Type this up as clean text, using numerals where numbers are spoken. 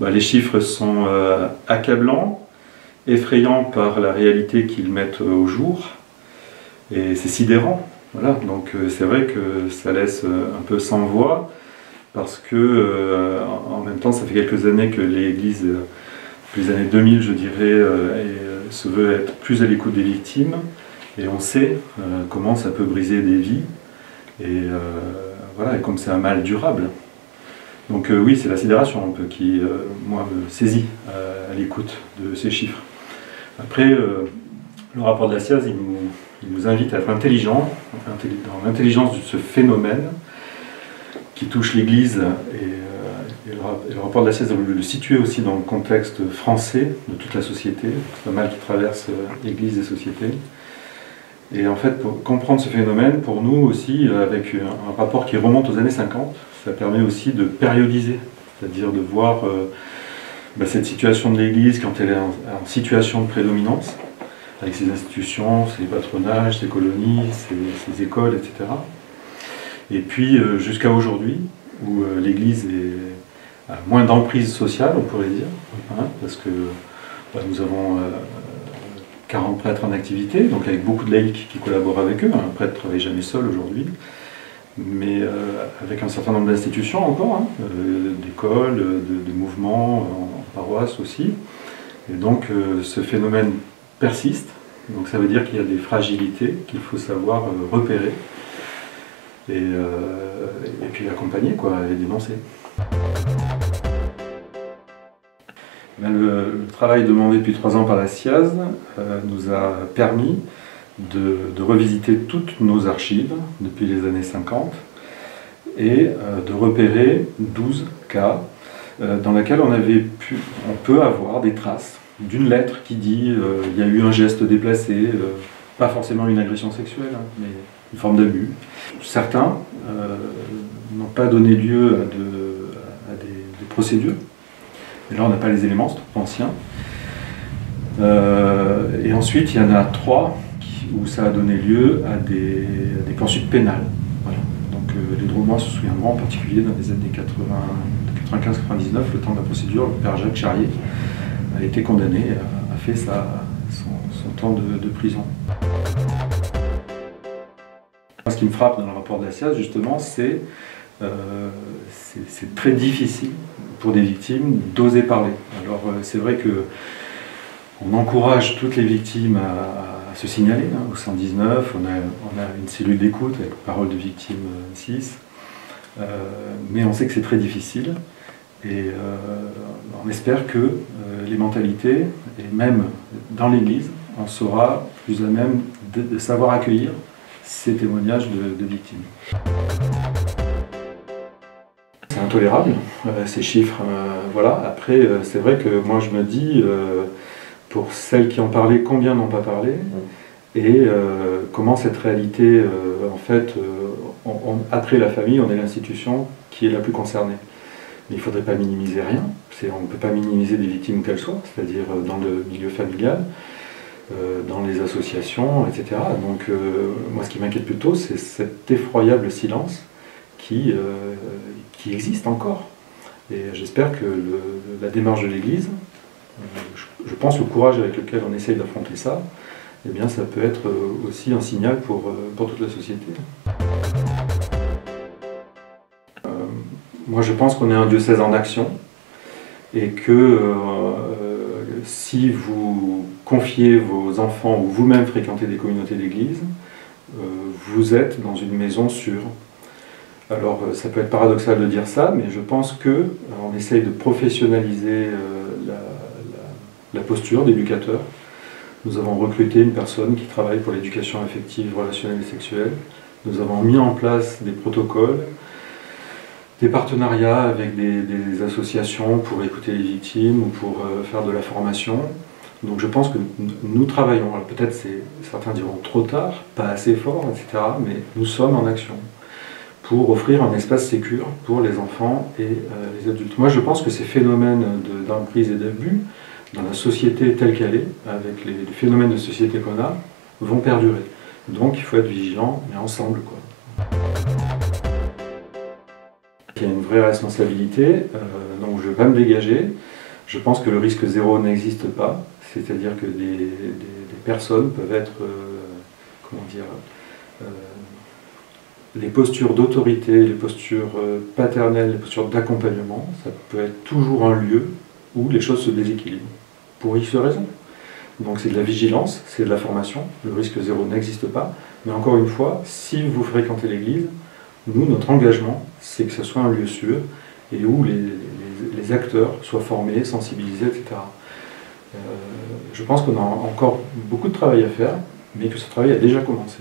Les chiffres sont accablants, effrayants par la réalité qu'ils mettent au jour, et c'est sidérant. Voilà. Donc c'est vrai que ça laisse un peu sans voix, parce que en même temps ça fait quelques années que l'Église, depuis les années 2000 je dirais, se veut être plus à l'écoute des victimes, et on sait comment ça peut briser des vies, et voilà, et comme c'est un mal durable. Donc oui, c'est la sidération un peu qui, moi, me saisit à l'écoute de ces chiffres. Après, le rapport de la SIAZ, il nous invite à être intelligents, dans l'intelligence de ce phénomène qui touche l'Église, et le rapport de la SIAZ veut le situer aussi dans le contexte français de toute la société, c'est un mal qui traverse l'Église et société. Et en fait, pour comprendre ce phénomène, pour nous aussi, avec un rapport qui remonte aux années 50, ça permet aussi de périodiser, c'est-à-dire de voir cette situation de l'Église quand elle est en situation de prédominance, avec ses institutions, ses patronages, ses colonies, ses écoles, etc. Et puis jusqu'à aujourd'hui, où l'Église a moins d'emprise sociale, on pourrait dire, parce que nous avons 40 prêtres en activité, donc avec beaucoup de laïcs qui collaborent avec eux. Un prêtre ne travaille jamais seul aujourd'hui, mais avec un certain nombre d'institutions encore, d'écoles, de mouvements, en paroisse aussi. Et donc ce phénomène persiste, donc ça veut dire qu'il y a des fragilités qu'il faut savoir repérer et puis accompagner, et dénoncer. Le travail demandé depuis 3 ans par la SIAZ nous a permis de revisiter toutes nos archives depuis les années 50 et de repérer 12 cas dans lesquels on peut avoir des traces d'une lettre qui dit il y a eu un geste déplacé, pas forcément une agression sexuelle, mais une forme d'abus. Certains n'ont pas donné lieu à des procédures. Et là, on n'a pas les éléments, c'est trop ancien. Et ensuite, il y en a 3 où ça a donné lieu à des poursuites pénales. Voilà. Donc les Drômois se souviendront en particulier dans les années 95-99, le temps de la procédure, le père Jacques Charrier a été condamné, a fait son temps de prison. Ce qui me frappe dans le rapport de la SIAZ, justement, c'est très difficile pour des victimes d'oser parler. Alors c'est vrai qu'on encourage toutes les victimes à se signaler au 119, on a une cellule d'écoute avec Parole de victime 6, mais on sait que c'est très difficile et on espère que les mentalités, et même dans l'Église, on sera plus à même de savoir accueillir ces témoignages de victimes. C'est intolérable, ces chiffres, voilà. Après, c'est vrai que moi je me dis, pour celles qui ont parlé, combien n'ont pas parlé, et comment cette réalité, en fait, après la famille, on est l'institution qui est la plus concernée. Mais il ne faudrait pas minimiser rien, on ne peut pas minimiser des victimes qu'elles soient, c'est-à-dire dans le milieu familial, dans les associations, etc. Donc moi ce qui m'inquiète plutôt, c'est cet effroyable silence qui existe encore. Et j'espère que la démarche de l'Église, je pense le courage avec lequel on essaye d'affronter ça, eh bien ça peut être aussi un signal pour toute la société. Moi je pense qu'on est un diocèse en action et que si vous confiez vos enfants ou vous-même fréquentez des communautés d'église, vous êtes dans une maison sûre. Alors ça peut être paradoxal de dire ça, mais je pense qu'on essaye de professionnaliser la posture d'éducateur. Nous avons recruté une personne qui travaille pour l'éducation affective, relationnelle et sexuelle. Nous avons mis en place des protocoles, des partenariats avec des associations pour écouter les victimes ou pour faire de la formation. Donc je pense que nous travaillons, alors peut-être certains diront trop tard, pas assez fort, etc., mais nous sommes en action pour offrir un espace sécure pour les enfants et les adultes. Moi je pense que ces phénomènes d'emprise et d'abus, dans la société telle qu'elle est, avec les phénomènes de société qu'on a, vont perdurer. Donc il faut être vigilant, mais ensemble, quoi. Il y a une vraie responsabilité, donc je ne vais pas me dégager. Je pense que le risque zéro n'existe pas, c'est-à-dire que des personnes peuvent être, comment dire, les postures d'autorité, les postures paternelles, les postures d'accompagnement, ça peut être toujours un lieu où les choses se déséquilibrent, pour X raisons. Donc c'est de la vigilance, c'est de la formation, le risque zéro n'existe pas, mais encore une fois, si vous fréquentez l'église, nous, notre engagement, c'est que ce soit un lieu sûr, et où les acteurs soient formés, sensibilisés, etc. Je pense qu'on a encore beaucoup de travail à faire, mais que ce travail a déjà commencé.